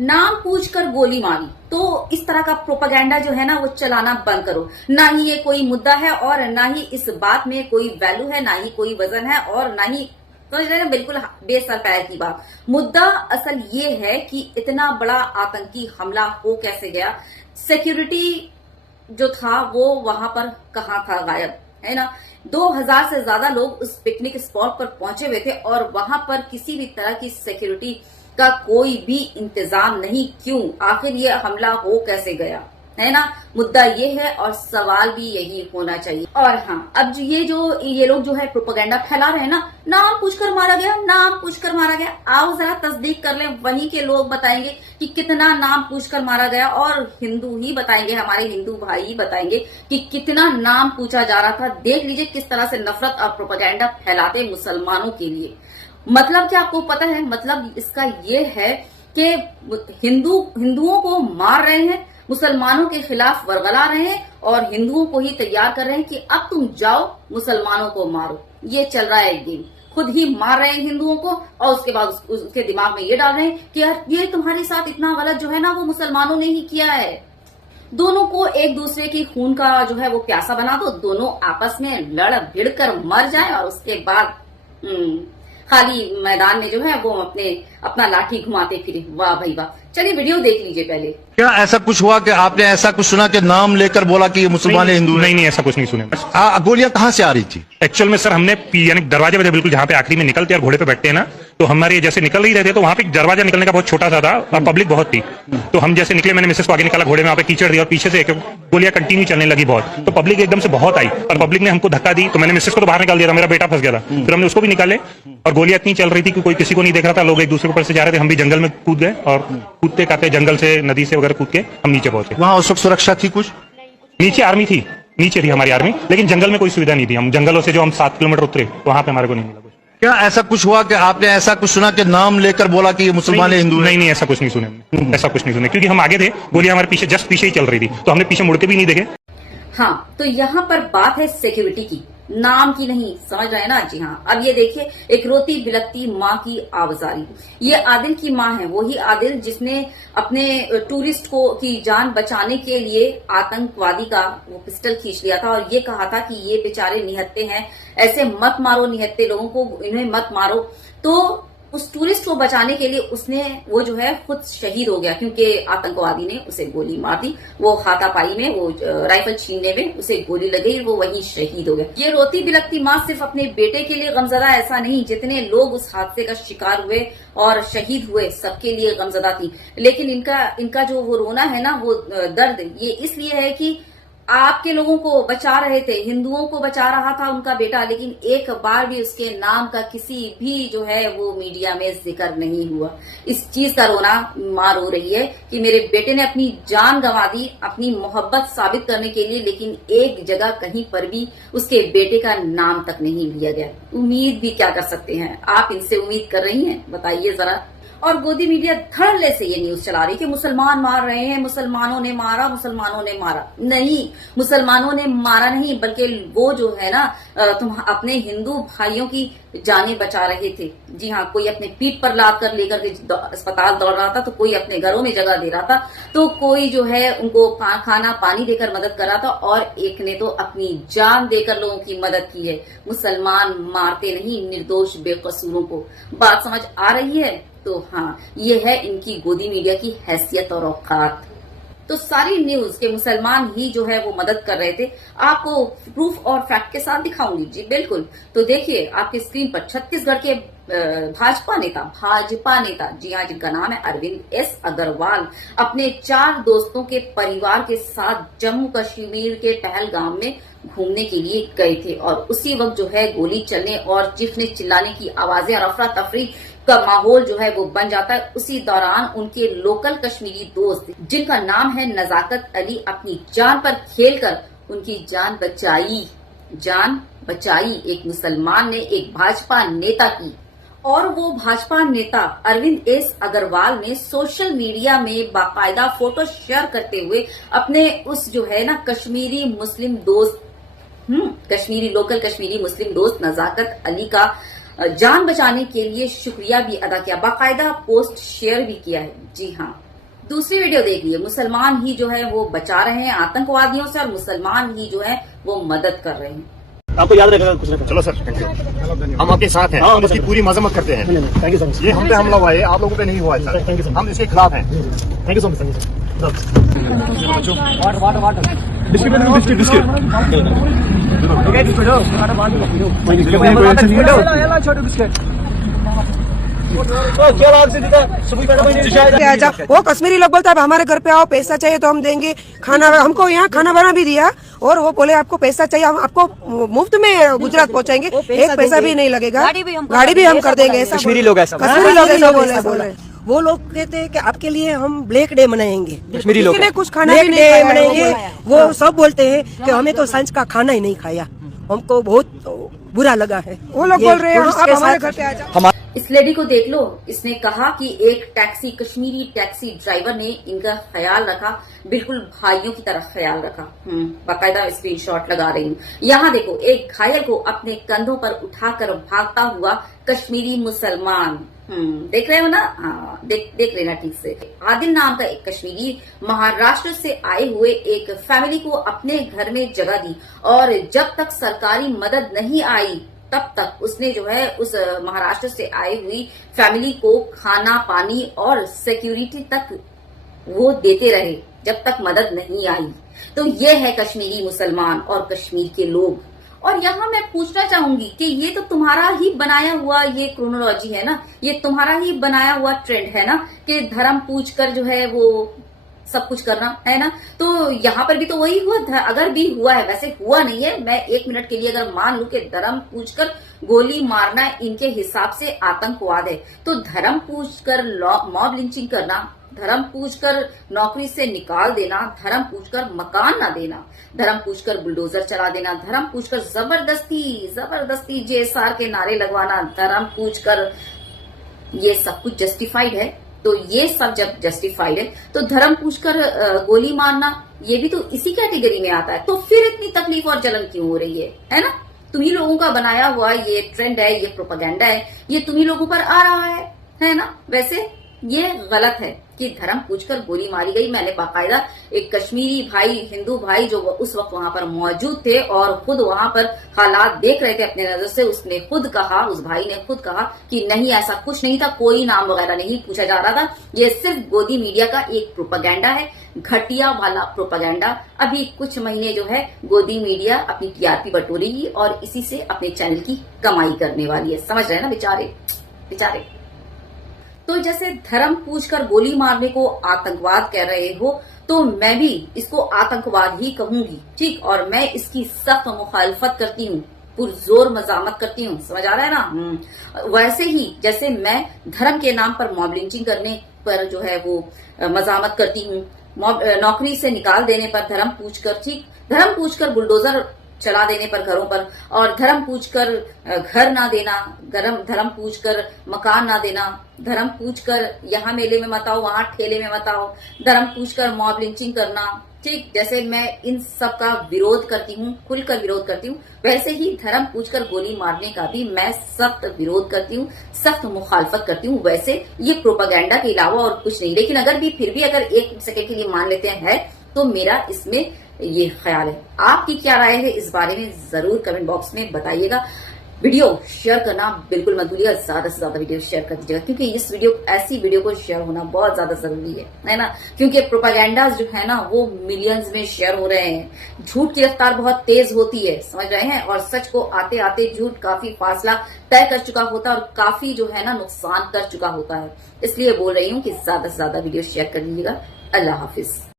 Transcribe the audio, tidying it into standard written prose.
नाम पूछकर गोली मारी। तो इस तरह का प्रोपेगेंडा जो है ना वो चलाना बंद करो। ना ही ये कोई मुद्दा है और ना ही इस बात में कोई वैल्यू है, ना ही कोई वजन है और ना ही समझ रहे हैं, बिल्कुल बेसर पैर की बात। मुद्दा असल ये है कि इतना बड़ा आतंकी हमला हो कैसे गया, सिक्योरिटी जो था वो वहां पर कहाँ था, गायब है ना। 2000 से ज्यादा लोग उस पिकनिक स्पॉट पर पहुंचे हुए थे और वहां पर किसी भी तरह की सिक्योरिटी का कोई भी इंतजाम नहीं। क्यों, आखिर ये हमला हो कैसे गया, है ना। मुद्दा ये है और सवाल भी यही होना चाहिए। और हाँ, अब ये लोग जो है प्रोपेगेंडा फैला रहे हैं ना, नाम पूछकर मारा गया, नाम पूछकर मारा गया। आओ जरा तस्दीक कर लें, वहीं के लोग बताएंगे कि कितना नाम पूछकर मारा गया और हिंदू ही बताएंगे, हमारे हिंदू भाई ही बताएंगे कि कितना नाम पूछा जा रहा था। देख लीजिए किस तरह से नफरत और प्रोपेगेंडा फैलाते मुसलमानों के लिए। मतलब क्या आपको पता है, मतलब इसका ये है कि हिंदुओं को मार रहे हैं, मुसलमानों के खिलाफ वरगला रहे हैं और हिंदुओं को ही तैयार कर रहे हैं कि अब तुम जाओ मुसलमानों को मारो। ये चल रहा है एक गेम, खुद ही मार रहे हैं हिंदुओं को और उसके बाद उसके दिमाग में ये डाल रहे हैं कि यार ये तुम्हारे साथ इतना गलत जो है ना वो मुसलमानों ने ही किया है। दोनों को एक दूसरे की खून का जो है वो प्यासा बना दो, दोनों आपस में लड़ भिड़ कर मर जाए और उसके बाद खाली मैदान में जो है वो अपना लाठी घुमाते फिरे। वाह भाई वाह। चलिए वीडियो देख लीजिए पहले। क्या ऐसा कुछ हुआ कि आपने ऐसा कुछ सुना कि नाम लेकर बोला कि ये मुसलमान है, हिंदू है? नहीं, ऐसा कुछ नहीं सुने। गोलियां कहाँ से आ रही थी? एक्चुअल में सर हमने यानी दरवाजे पे बिल्कुल जहाँ पे आखिरी में निकलते और घोड़े पे बैठते हैं ना, तो हमारे जैसे निकल ही रहे थे तो वहाँ पे दरवाजा निकलने का बहुत छोटा सा था और पब्लिक बहुत थी। तो हम जैसे निकले, मैंने मिसेस को आगे निकाला, घोड़े में वहाँ पे कीचड़ दिया और पीछे से गोलियां कंटिन्यू चलने लगी बहुत। तो पब्लिक एकदम से बहुत आई और पब्लिक ने हमको धक्का दी, तो मैंने मिसेस को तो बाहर निकाल दिया था, मेरा बेटा फंस गया था। फिर हमने उसको भी निकाले और गोलियां इतनी चल रही थी कि कोई किसी को नहीं देख रहा था। लोग एक दूसरे के ऊपर से जा रहे थे, हम भी जंगल में कूद गए और कूदते काते जंगल से, नदी से वगैरह कूद के हम नीचे पहुंचे। वहाँ उस वक्त सुरक्षा थी कुछ? नीचे आर्मी थी, नीचे थी हमारी आर्मी, लेकिन जंगल में कोई सुविधा नहीं थी। हम जंगलों से जो हम 7 किलोमीटर उतरे वहां पे हमारे को नहीं मिला कुछ। क्या ऐसा कुछ हुआ कि आपने ऐसा कुछ सुना कि नाम लेकर बोला कि ये मुसलमान है, हिंदू है? नहीं, ऐसा कुछ नहीं सुने हमने, ऐसा कुछ नहीं सुने, क्योंकि हम आगे थे, गोलियां हमारे पीछे जस्ट पीछे ही चल रही थी, तो हमने पीछे मुड़ के भी नहीं देखे। हाँ, तो यहाँ पर बात है सिक्योरिटी की, नाम की नहीं। समझ रहे हैं ना। जी हाँ। अब ये देखिए, एक रोती बिलखती माँ की आवाजारी। ये आदिल की माँ है, वही आदिल जिसने अपने टूरिस्ट की जान बचाने के लिए आतंकवादी का वो पिस्टल खींच लिया था और ये कहा था कि ये बेचारे निहत्ते हैं, ऐसे मत मारो निहत्ते लोगों को, इन्हें मत मारो। तो उस टूरिस्ट को बचाने के लिए उसने वो जो है खुद शहीद हो गया, क्योंकि आतंकवादी ने उसे गोली मार दी। वो हाथापाई में, वो राइफल छीनने में उसे गोली लगी, वो वहीं शहीद हो गया। ये रोती बिलखती माँ सिर्फ अपने बेटे के लिए गमजदा ऐसा नहीं, जितने लोग उस हादसे का शिकार हुए और शहीद हुए सबके लिए गमजदा थी। लेकिन इनका जो वो रोना है ना, वो दर्द ये इसलिए है कि आपके लोगों को बचा रहे थे, हिंदुओं को बचा रहा था उनका बेटा, लेकिन एक बार भी उसके नाम का किसी भी जो है वो मीडिया में जिक्र नहीं हुआ। इस चीज का रोना मां रो रही है कि मेरे बेटे ने अपनी जान गंवा दी अपनी मोहब्बत साबित करने के लिए, लेकिन एक जगह कहीं पर भी उसके बेटे का नाम तक नहीं लिया गया। उम्मीद भी क्या कर सकते हैं, आप इनसे उम्मीद कर रही हैं, बताइए जरा। और गोदी मीडिया धड़ल्ले से ये न्यूज चला रही कि मुसलमान मार रहे हैं, मुसलमानों ने मारा, मुसलमानों ने मारा। नहीं, मुसलमानों ने मारा नहीं, बल्कि वो जो है ना तुम अपने हिंदू भाइयों की जानें बचा रहे थे। जी हाँ, कोई अपने पीठ पर लाद कर लेकर के अस्पताल दौड़ रहा था, तो कोई अपने घरों में जगह दे रहा था, तो कोई जो है उनको खाना पानी देकर मदद कर रहा था और एक ने तो अपनी जान देकर लोगों की मदद की है। मुसलमान मारते नहीं निर्दोष बेकसूरों को। बात समझ आ रही है? तो हाँ, ये है इनकी गोदी मीडिया की हैसियत और औकात। तो सारी न्यूज के मुसलमान ही जो है वो मदद कर रहे थे। आपको प्रूफ और फैक्ट के साथ दिखाऊंगी। जी बिल्कुल। तो देखिए आपके स्क्रीन पर छत्तीसगढ़ के भाजपा नेता, जी हाँ, जिनका नाम है अरविंद एस अग्रवाल, अपने 4 दोस्तों के परिवार के साथ जम्मू कश्मीर के पहलगाम में घूमने के लिए गए थे और उसी वक्त जो है गोली चलने और चीखने चिल्लाने की आवाजें और अफरा तफरी का माहौल जो है वो बन जाता है। उसी दौरान उनके लोकल कश्मीरी दोस्त, जिनका नाम है नजाकत अली, अपनी जान पर खेलकर उनकी जान बचाई एक मुसलमान ने, एक भाजपा नेता की। और वो भाजपा नेता अरविंद एस अग्रवाल ने सोशल मीडिया में बाकायदा फोटो शेयर करते हुए अपने उस जो है ना कश्मीरी मुस्लिम दोस्त, लोकल कश्मीरी मुस्लिम दोस्त नजाकत अली का जान बचाने के लिए शुक्रिया भी अदा किया, बाकायदा पोस्ट शेयर भी किया है। जी हाँ, दूसरी वीडियो देखिए, मुसलमान ही जो है वो बचा रहे हैं आतंकवादियों से और मुसलमान ही जो है वो मदद कर रहे हैं। आपको याद रखेगा कुछ ना। चलो सर, थैंक यू। हम आपके साथ हैं, हम इसकी पूरी मजम्मत करते हैं। Thank you so much. ये हम पे हमला हुआ है, आप लोगों पे नहीं हुआ है sir. Thank you so much. हम इसके खिलाफ हैं। Thank you so much. Water biscuit biscuit वो कश्मीरी लोग बोलता है हमारे घर पे आओ, पैसा चाहिए तो हम देंगे, खाना हमको यहाँ खाना बना भी दिया और वो बोले आपको पैसा चाहिए हम आपको मुफ्त में गुजरात पहुँचाएंगे, एक पैसा भी नहीं लगेगा, गाड़ी भी हम कर देंगे। ऐसा कश्मीरी लोग ऐसा बोले। वो लोग कहते हैं कि आपके लिए हम ब्लैक डे मनाएंगे, कश्मीरी लोग किसी ने कुछ खाना ब्लैक भी डे नहीं खाया मनाएंगे। वो वो सब बोलते हैं कि हमें तो सांझ का खाना ही नहीं खाया, हमको बहुत बुरा लगा है। लोग बोल रहे हैं आप हमारे घर पे आ जाओ। इस लेडी को देख लो, इसने कहा कि एक टैक्सी कश्मीरी टैक्सी ड्राइवर ने इनका ख्याल रखा, बिल्कुल भाइयों की तरह ख्याल रखा। बाकायदा स्क्रीनशॉट लगा रही हूँ। यहाँ देखो, एक घायल को अपने कंधों पर उठाकर भागता हुआ कश्मीरी मुसलमान, देख रहे हो ना? हाँ, देख लेना ठीक से। आदिल नाम का एक कश्मीरी महाराष्ट्र से आए हुए एक फैमिली को अपने घर में जगह दी और जब तक सरकारी मदद नहीं आई तब तक उसने जो है उस महाराष्ट्र से आई हुई फैमिली को खाना पानी और सिक्योरिटी तक वो देते रहे जब तक मदद नहीं आई। तो ये है कश्मीरी मुसलमान और कश्मीर के लोग। और यहाँ मैं पूछना चाहूंगी कि ये तो तुम्हारा ही बनाया हुआ ये क्रोनोलॉजी है ना, ये तुम्हारा ही बनाया हुआ ट्रेंड है ना कि धर्म पूछ कर जो है वो सब कुछ करना है ना। तो यहाँ पर भी तो वही हुआ, अगर भी हुआ है, वैसे हुआ नहीं है, मैं 1 मिनट के लिए अगर मान लूं कि धर्म पूछकर गोली मारना इनके हिसाब से आतंकवाद है, तो धर्म पूछकर मॉब लिंचिंग करना, धर्म पूछकर नौकरी से निकाल देना, धर्म पूछकर मकान ना देना, धर्म पूछकर बुलडोजर चला देना, धर्म पूछकर जबरदस्ती जेएसआर के नारे लगवाना, धर्म पूछकर, ये सब कुछ जस्टिफाइड है। तो ये सब जब जस्टिफाइड है तो धर्म पूछकर गोली मारना ये भी तो इसी कैटेगरी में आता है। तो फिर इतनी तकलीफ और जलन क्यों हो रही है ना? तुम्ही लोगों का बनाया हुआ ये ट्रेंड है, ये प्रोपेगेंडा है, ये तुम्ही लोगों पर आ रहा है ना? वैसे ये गलत है कि धर्म पूछकर गोली मारी गई। मैंने बाकायदा एक कश्मीरी भाई, हिंदू भाई जो उस वक्त वहां पर मौजूद थे और खुद वहां पर हालात देख रहे थे अपने नजर से, उसने खुद कहा, उस भाई ने खुद कहा कि नहीं ऐसा कुछ नहीं था, कोई नाम वगैरह नहीं पूछा जा रहा था, ये सिर्फ गोदी मीडिया का एक प्रोपेगेंडा है, घटिया वाला प्रोपेगेंडा। अभी कुछ महीने जो है गोदी मीडिया अपनी टीआरपी बटोरेगी और इसी से अपने चैनल की कमाई करने वाली है। समझ रहे हैं ना बेचारे। तो जैसे धर्म पूछकर गोली मारने को आतंकवाद कह रहे हो, तो मैं भी इसको आतंकवाद ही कहूंगी, ठीक? और मैं इसकी सख्त मुखालफत करती हूँ, पुरजोर मजामत करती हूँ। समझ आ रहा है ना? वैसे ही जैसे मैं धर्म के नाम पर मॉब लिंचिंग करने पर जो है वो मजामत करती हूँ, नौकरी से निकाल देने पर धर्म पूछकर, ठीक, धर्म पूछकर बुलडोजर चला देने पर घरों पर, और धर्म पूछकर घर ना देना, धर्म पूछकर मकान ना देना, धर्म पूछकर यहाँ मेले में मत आओ, वहां ठेले में मत आओ, धर्म पूछकर मॉब लिंचिंग करना, ठीक, जैसे मैं इन सब का विरोध करती हूँ, खुलकर विरोध करती हूँ, वैसे ही धर्म पूछकर गोली मारने का भी मैं सख्त विरोध करती हूँ, सख्त मुखालफत करती हूँ। वैसे ये प्रोपेगेंडा के अलावा और कुछ नहीं, लेकिन अगर भी फिर भी अगर 1 सेकंड के लिए मान लेते हैं तो मेरा इसमें ये ख्याल है। आपकी क्या राय है इस बारे में जरूर कमेंट बॉक्स में बताइएगा। वीडियो शेयर करना बिल्कुल मत भूलिएगा, ज्यादा से ज्यादा वीडियो शेयर कर दीजिएगा, क्योंकि ऐसी वीडियो को शेयर होना बहुत ज्यादा जरूरी है ना? क्योंकि प्रोपेगेंडाज जो है ना वो मिलियंस में शेयर हो रहे हैं। झूठ की रफ्तार बहुत तेज होती है, समझ रहे हैं, और सच को आते आते झूठ काफी फासला तय कर चुका होता है और काफी जो है ना नुकसान कर चुका होता है। इसलिए बोल रही हूँ कि ज्यादा से ज्यादा वीडियो शेयर कर दीजिएगा। अल्लाह हाफिज।